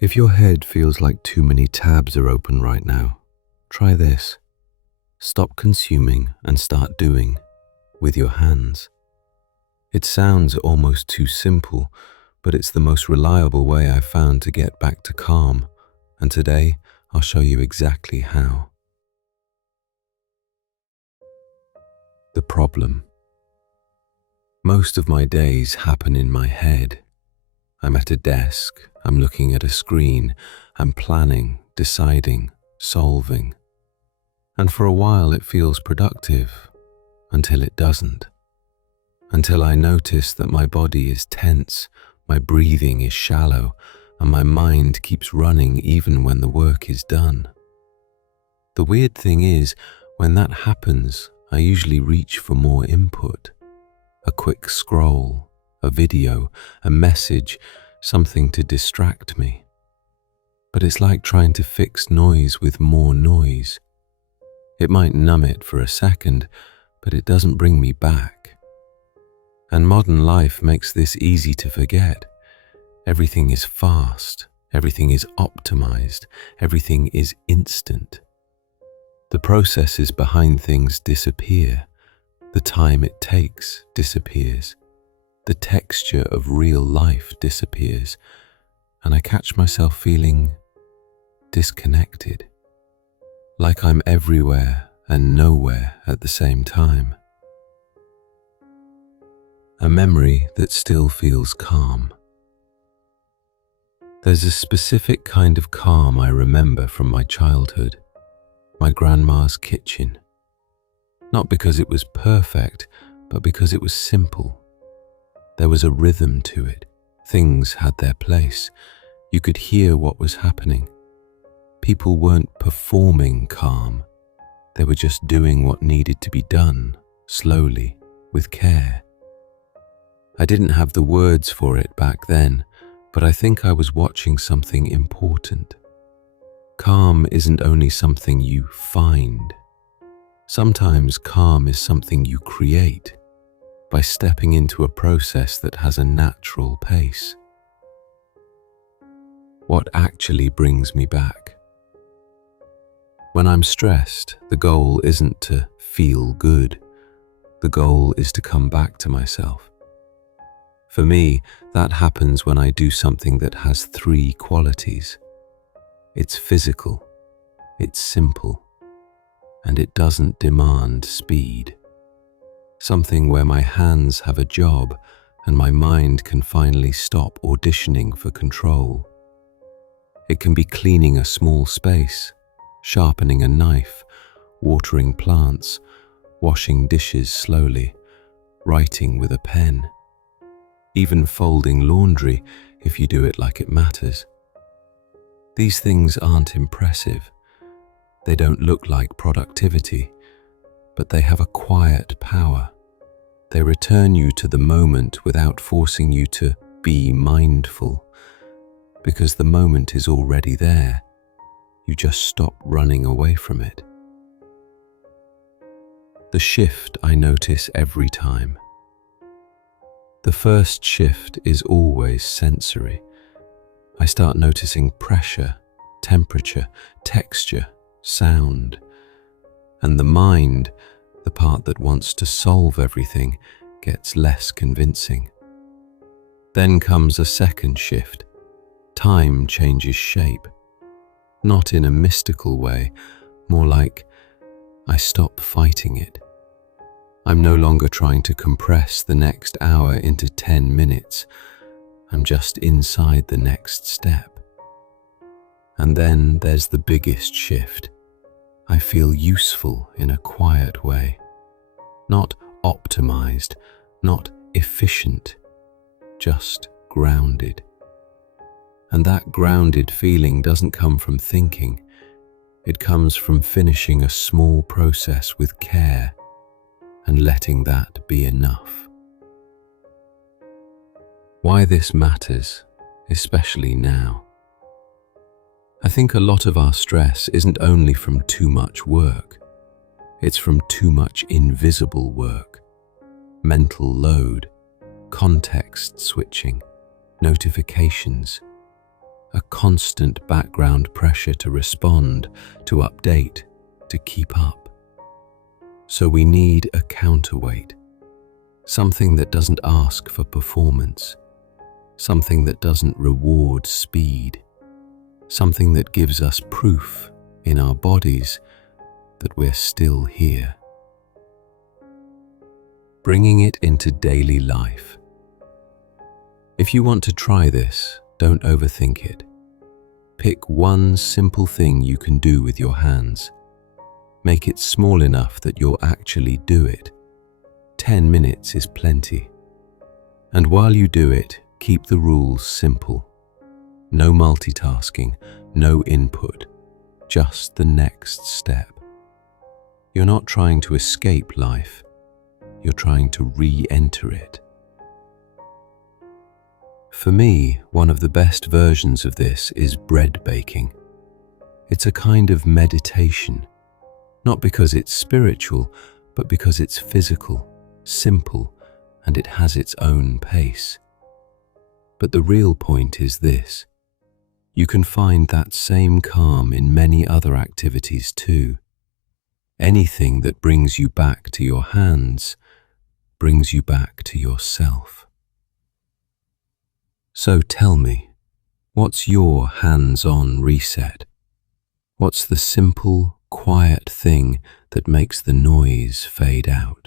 If your head feels like too many tabs are open right now, try this. Stop consuming and start doing with your hands. It sounds almost too simple, but it's the most reliable way I've found to get back to calm, and today I'll show you exactly how. The problem. Most of my days happen in my head. I'm at a desk, I'm looking at a screen, I'm planning, deciding, solving. And for a while it feels productive, until it doesn't. Until I notice that my body is tense, my breathing is shallow, and my mind keeps running even when the work is done. The weird thing is, when that happens, I usually reach for more input. A quick scroll, a video, a message, something to distract me. But it's like trying to fix noise with more noise. It might numb it for a second, but it doesn't bring me back. And modern life makes this easy to forget. Everything is fast, everything is optimized, everything is instant. The processes behind things disappear. The time it takes disappears. The texture of real life disappears, and I catch myself feeling disconnected, like I'm everywhere and nowhere at the same time. A memory that still feels calm. There's a specific kind of calm I remember from my childhood, my grandma's kitchen. Not because it was perfect, but because it was simple. There was a rhythm to it. Things had their place. You could hear what was happening. People weren't performing calm. They were just doing what needed to be done, slowly, with care. I didn't have the words for it back then, but I think I was watching something important. Calm isn't only something you find. Sometimes calm is something you create by stepping into a process that has a natural pace. What actually brings me back? When I'm stressed, the goal isn't to feel good. The goal is to come back to myself. For me, that happens when I do something that has 3 qualities. It's physical, it's simple, and it doesn't demand speed. Something where my hands have a job and my mind can finally stop auditioning for control. It can be cleaning a small space, sharpening a knife, watering plants, washing dishes slowly, writing with a pen, even folding laundry if you do it like it matters. These things aren't impressive. They don't look like productivity, but they have a quiet power. They return you to the moment without forcing you to be mindful, because the moment is already there. You just stop running away from it. The shift I notice every time. The first shift is always sensory. I start noticing pressure, temperature, texture, sound, and the mind, the part that wants to solve everything, gets less convincing. Then comes a second shift. Time changes shape. Not in a mystical way, more like I stop fighting it. I'm no longer trying to compress the next hour into 10 minutes. I'm just inside the next step. And then there's the biggest shift. I feel useful in a quiet way. Not optimized, not efficient, just grounded. And that grounded feeling doesn't come from thinking. It comes from finishing a small process with care and letting that be enough. Why this matters, especially now. I think a lot of our stress isn't only from too much work. It's from too much invisible work, mental load, context switching, notifications, a constant background pressure to respond, to update, to keep up. So we need a counterweight, something that doesn't ask for performance, something that doesn't reward speed, something that gives us proof in our bodies that we're still here. Bringing it into daily life. If you want to try this, don't overthink it. Pick one simple thing you can do with your hands. Make it small enough that you'll actually do it. 10 minutes is plenty. And while you do it, keep the rules simple. No multitasking, no input, just the next step. You're not trying to escape life, you're trying to re-enter it. For me, one of the best versions of this is bread baking. It's a kind of meditation, not because it's spiritual, but because it's physical, simple, and it has its own pace. But the real point is this: you can find that same calm in many other activities too. Anything that brings you back to your hands brings you back to yourself. So tell me, what's your hands-on reset? What's the simple, quiet thing that makes the noise fade out?